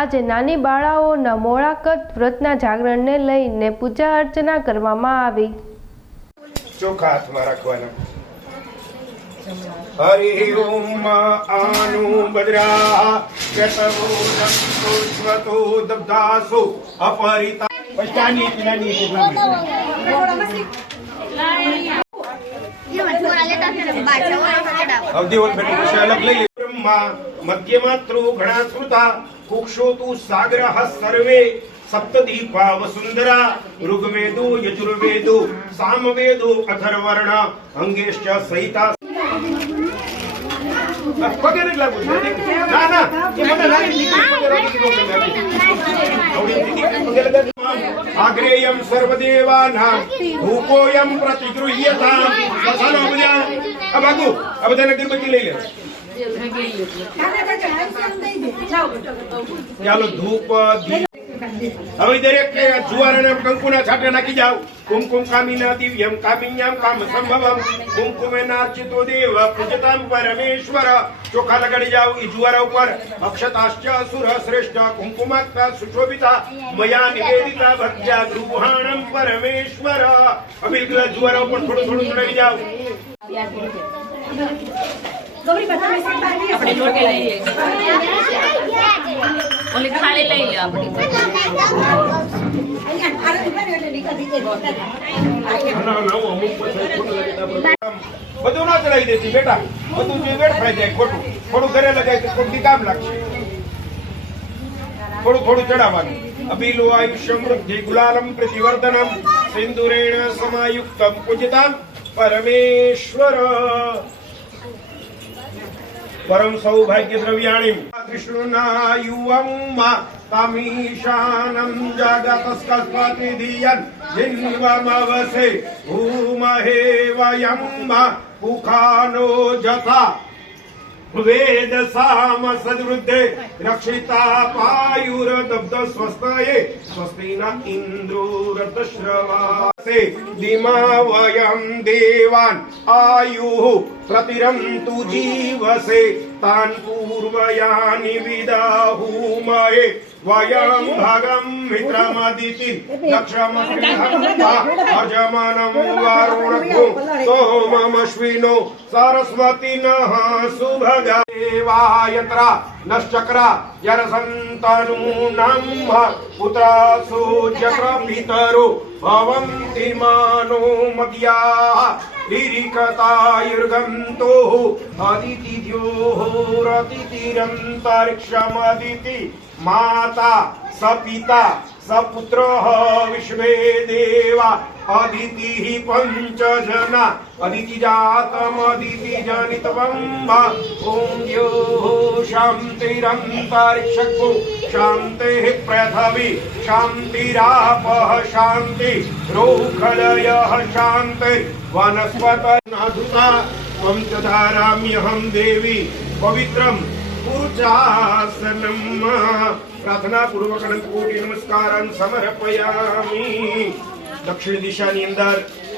આજે નાની બાળાઓના મોળાકત વ્રતના જાગરણને લઈને પૂજા અર્ચના કરવામાં આવી। ચોખા હાથમાં રાખવાના। હરિ ઓમ આનુ બદ્રા ગતવો સંતોષવતો દબ્દાસો અપરિતા પસ્તાની તિલાની અવધિવલ બેટો વિષય અલગ લઈ બ્રહ્મા મધ્યમાત્રુ ઘણા શ્રુતા કુક્ષોતુ સાગરઃ સર્વે સપ્તદીપા વસુંધરા ઋગ્વેદો યજુર્વેદો સામવેદો અથર્વર્ણ અંગેશ્ચ સહિતા પગેને લાગુ ના ના એ મને લાગી આગ્રેયમ સર્વદેવાનાં ધૂપોયમ પ્રતિગૃહ્યતા સસાનો બજા આ બાગુ આ બધાને ગણપતિ લઈ લે ચાલો ધૂપ હવે દરેક જુવારના કંકુના છાંટા નાખી જાવ। કુમકુમ કામિના દિવ્યમ કામિન્યામ કામ સંભવમ કુમકુમેનાર્ચિતો દેવ પૂજતામ પરમેશ્વર। ચોખા લગાડી જાવ ઈ જુવારા ઉપર અક્ષતાશ્ચ સુર શ્રેષ્ઠ કુમકુમાત્મા સુશોભિતા મયા નિવેદિતા ભક્ત્યા ગૃહાણમ પરમેશ્વર। હવે જુવારા ઉપર થોડું થોડું ચડાવી જાવ। ગૌરી બધા આપણે લોટે લઈએ ઓલી થાળી લઈ લે આપણી બધું ના ચડાવી દેતી બેટા, બધું જે વેડફાઈ જાય ખોટું થોડું ઘરે લગાય તો ખોટી કામ લાગશે। થોડું થોડું ચડાવવાનું। અબીલો આયુષ્ય વૃદ્ધિ ગુલાલમ પ્રતિવર્ધનમ સિંદુરેણ સમાયુક્તમ પૂજિતામ પરમેશ્વર। परम सौभाग्य द्रव्याणि कृष्णना युवं तामीशानं जगतस्कस्पति धियन् जिन्वमवसे भूमहे वयं पुखानो जथा वेद साम सद्वृद्धे रक्षिता पायुर्दब्ध स्वस्ताये स्वस्तिना इंद्रो रतश्रवासे दिमा वयं देवान् आयुः प्रतिरन्तु जीवसे तान् पूर्वयानि विदाहुमहे वयं भगं मित्रमदिति दक्षमस्मिहन्ता अजमनं वरुणो सोममश्विनो सरस्वतिनः सुभगा देवायत्रा नश्चक्रा यरसन्तनूनां पुत्रासु जत्र पितरो भवन्ति मानो मद्याः लीरिकतायुर्गन्तो अदितिद्योरतिथिरन्तरिक्षमदिति माता सपिता सपुत्रः विश्वे देवा अदितिः पञ्चजना अदितिजातमदिति जनितवं ॐ यो शान्तिरन्तरिक्षको शान्तिः पृथिवी शान्तिरापः शान्ति रोखलयः शान्ति वनस्पतनाधुता त्वं च धाराम्यहं देवी पवित्रं पूजासनम्। प्रार्थना पूर्वक कोटि नमस्कारं समर्पयामि। दक्षिण दिशाની અંદર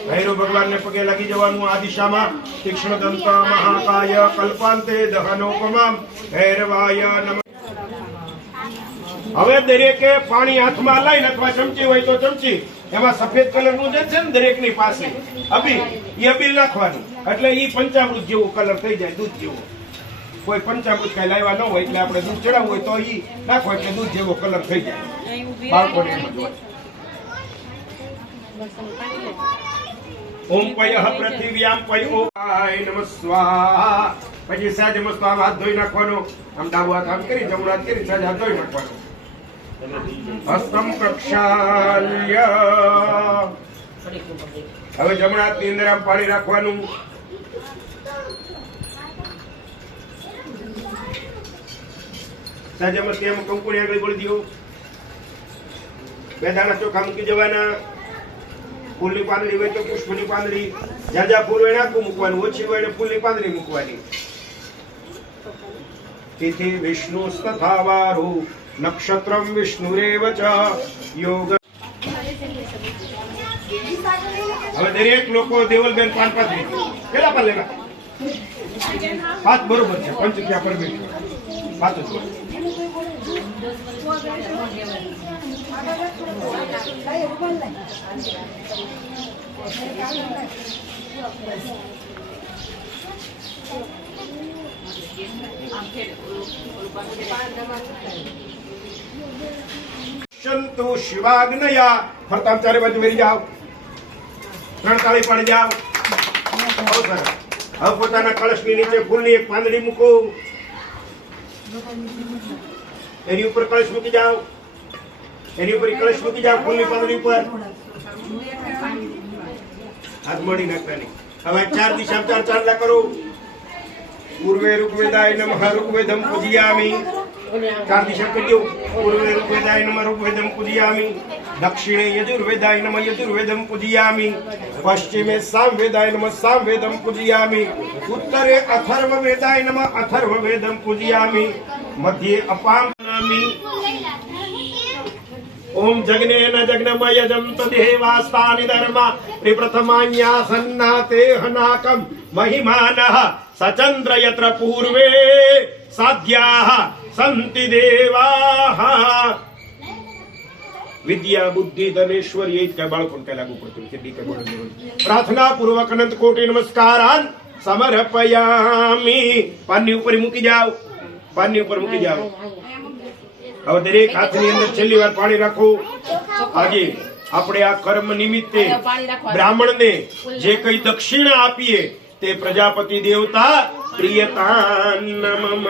ભૈરવ ભગવાનને પગે લાગી જવાનું। આ દિશામાં તીક્ષ્ણ દંત મહાકાય કલ્પાંતે દહનોપમામ ભૈરવાય નમઃ। હવે દરેકે પાણી હાથમાં લઈને અથવા ચમચી હોય તો ચમચી એમાં સફેદ કલરનું જે છે ને દરેકની પાસે અબીલ એ અબીલ નાખવાનું એટલે ઈ પંચામૃત જેવો કલર થઈ જાય, દૂધ જેવો। કોઈ પંચામૃત કઈ લાવ્યા ન હોય એટલે આપણે દૂધ ચડાવવું હોય તો ઈ નાખો એટલે દૂધ જેવો કલર થઈ જાય બાળકોને એમ જ હોય। ओम पयः पृथिव्यां पयोय नमः स्वाहा। પછી સહેજ મસ્ત આમ હાથ ધોઈ નાખવાનો, આમ ડાબો હાથ આમ કરી જમણો હાથ કરી સહેજ હાથ ધોઈ નાખવાનો। હસ્તમ પ્રક્ષાલ્ય હવે જમણા હાથની અંદર આમ પાણી રાખવાનું। સહેજ મસ્ત એમ કંકુની આગળ બોલી દો। બે દાણા ચોખા મૂકી જવાના। ફૂલની પાંદડી હોય તો પુષ્પની પાંદડી, જાજા ફૂલ હોય નાખું મૂકવાનું, ઓછી હોય ફૂલની પાંદડી મૂકવાની। તિથિ વિષ્ણુ તથા વારુ નક્ષત્રમ વિષ્ણુરેવ ચ યોગ। હવે દરેક લોકો દેવલબેન પાન પાથરી કેટલા પાન લેવા? 5 બરોબર છે। પંચ ક્યાં પરમેશ્વર 5 જ શંતુ શિવાગ્નયા ફરતા ચારે બાજુ મેરી જાઓ, 3 તાળી પાડી જાઓ. બહુ સરસ. હવે પોતાના કળશની નીચે ફૂલની એક પાંદડી મૂકો, એની ઉપર કળશ મૂકી જાઓ, એની ઉપર કળશ મૂકી જાઓ, ફૂલની પાંદડી ઉપર હાથ મળી નાખતા નહીં. હવે 4 દિશા 4 ચાંદલા કરો. પૂર્વે ઋગ્વેદાય નમઃ ઋગ્વેદમ પૂજયામિ. 4 દિશા કરજો. પૂર્વે ઋગ્વેદાય નમઃ ઋગ્વેદમ પૂજયામિ. દક્ષિણે યજુર્વેદાય નમઃ યજુર્વેદમ પૂજયામિ. પશ્ચિમે સામવેદાય નમઃ સામવેદમ પૂજયામિ. ઉત્તરે અથર્વવેદાય નમઃ અથર્વવેદમ પૂજયામિ. મધ્યે અપામ્નામિ. ઓમ જગ્નેન જગ્નમયજમ તદેવાસ્તાનિ ધર્મા પ્રથમાન્યાસન્નાતે હનાકમ મહિમાનઃ સચંદ્ર યત્ર પૂર્વે સાધ્યાઃ સંતિ દેવાઃ. વિદ્યા બુદ્ધિ ધનેશ્વરી એ જ કઈ બાળકોને કઈ લાગુ પડતું છે. પ્રાર્થના પૂર્વક અનંત કોટી નમસ્કારાન સમર્પયામિ. પાનની ઉપર મૂકી જાઓ, પાનની ઉપર મૂકી જાઓ. હવે દરેક હાથની અંદર છેલ્લી વાર પાણી રાખો. આજે આપણે આ કર્મ નિમિત્તે બ્રાહ્મણને જે કઈ દક્ષિણા આપીએ તે પ્રજાપતિ દેવતા પ્રિયતાન્નમમ.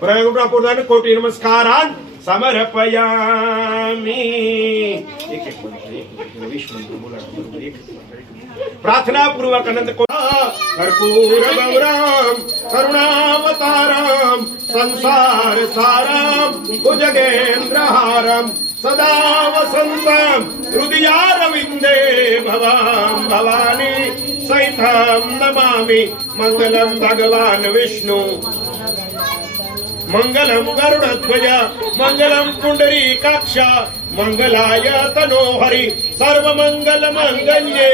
પ્રયોગપૂર્વક કોટી નમસ્કારાન સમર્પયામિ. પ્રાર્થના પૂર્વક અનંત કર્પૂર ગૌરમ કરુણાવતારમ સંસાર સારમ ભુજગેન્દ્રહારમ સદા વસંતમ હૃદયારવિંદે ભવામ ભવાની સહિતમ નમામિ. મંગલમ ભગવાન વિષ્ણુ મંગલમ ગરુડધ્વજ મંગલમ પુંડરીકાક્ષ મંગલાય તનો હરિ સર્વમંગલ મંગલ્યે.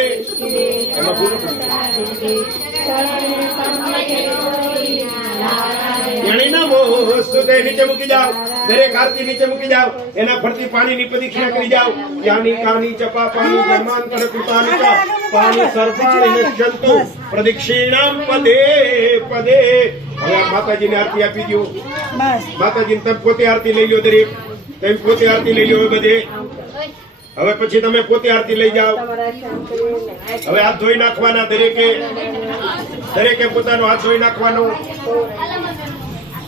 નમોસ્તુતે. નીચે મૂકી જાઓ, દરેક આરતી નીચે મૂકી જાઓ. એના ફરતી પાણીની પ્રદક્ષિણા કરી જાઓ. યાની કાની ચપા પાણી જન્માંતર કૃતાની ચ પાણી સર્વાણી નશ્યંતુ પ્રદક્ષિણામ પદે પદે. હવે માતાજીને આરતી આપી દો. માતાજીને તમે પોતે આરતી લઈ લો. દરેક તમે પોતે આરતી લઈ લો બધે. હવે પછી તમે પોતે આરતી લઈ જાઓ. હવે હાથ ધોઈ નાખવાના. દરેકે પોતાનો હાથ ધોઈ નાખવાનો.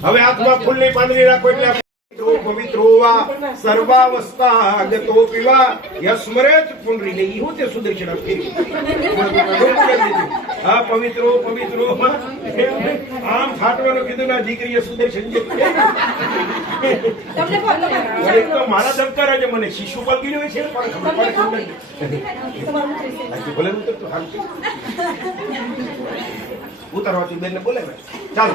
હવે હાથમાં ફૂલની પાંદડી રાખો. એટલે પવિત્રો વા સર્વાવસ્થાગતો પીવા યસ્મરેત પુંડરી નહીં હું તે સુદર્શન ફેરી. હા પવિત્રો પવિત્રો આમ ફાટવાનું કીધું ના દીકરીએ સુદર્શન જે તો મારા દફતર જ મને શિશુપાલ ગીર્યો છે પણ ખબર પડે ભલે ઉતરતું હાલ ઉતારવાથી બેન ને બોલાવે. ચાલો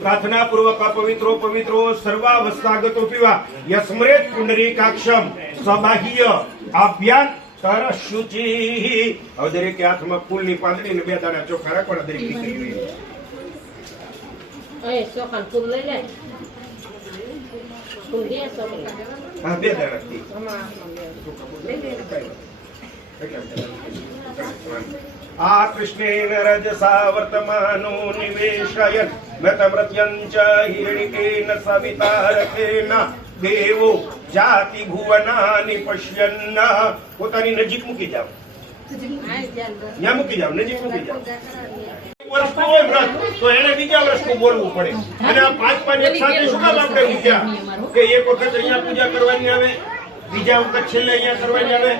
પ્રાર્થના પૂર્વક પવિત્રો પવિત્રો સર્વાવસ્થાગતો પીવા યસ્મરેત પુંડરીકાક્ષમ સ્વબાહ્ય આભ્યાન તર શુચિ. હવે દરેક હાથમાં ફૂલની પાંદડી ને 2 દાણા ચોખા રાખવાના. દરેક દીકરી ચોખા ફૂલ લઈ લે. હા 2 દાણા. આ કૃષ્ણેન રજસા વર્તમાનો નિવેશયન મૃતમૃત્યં ચ હિરણિકેન સવિતારકેન દેવો જાતિ ભુવનાનિ પશ્યન્ન. પોતાની નજીક મૂકી જાઓ. ત્યાં મૂકી જાઓ, નજીક મૂકી જાઓ. વર્ષનો હોય વ્રત તો એને બીજા વર્ષનું બોલવું પડે. અને આ 5 એક સાથે શું કામ આપણે મૂક્યા કે એક વખત અહીંયા પૂજા કરવાની આવે, બીજા વખત છેલ્લે અહીંયા કરવાની આવે,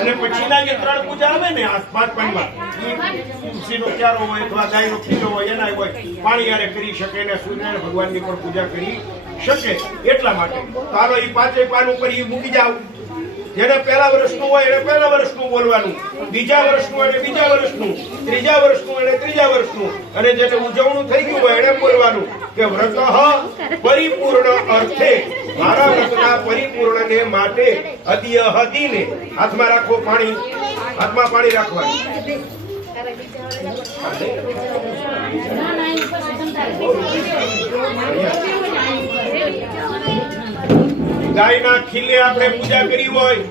અને પછીના જે 3 પૂજા આવે ને આ 5 માં તુલસીનો ક્યારો હોય અથવા ગાયનો ખીલો હોય એના હોય પાણી યારે કરી શકે અને સૂર્યનારાયણ ભગવાનની પણ પૂજા કરી શકે. એટલા માટે તારો એ 5 પાન ઉપર એ મૂકી જાવ. જેને પહેલા વર્ષનું હોય એને પહેલા વર્ષનું બોલવાનું, બીજા વર્ષનું એને બીજા વર્ષનું, ત્રીજા વર્ષનું એને ત્રીજા વર્ષનું, અને જેને ઉજવણું થઈ ગયું હોય એને બોલવાનું કે વ્રત પરિપૂર્ણ અર્થે. મારા વ્રતના પરિપૂર્ણને માટે અદ્ય હદીને હાથમાં રાખો પાણી. હાથમાં પાણી રાખવાનું. ગાયના ખીલે આપણે પૂજા કરી હોય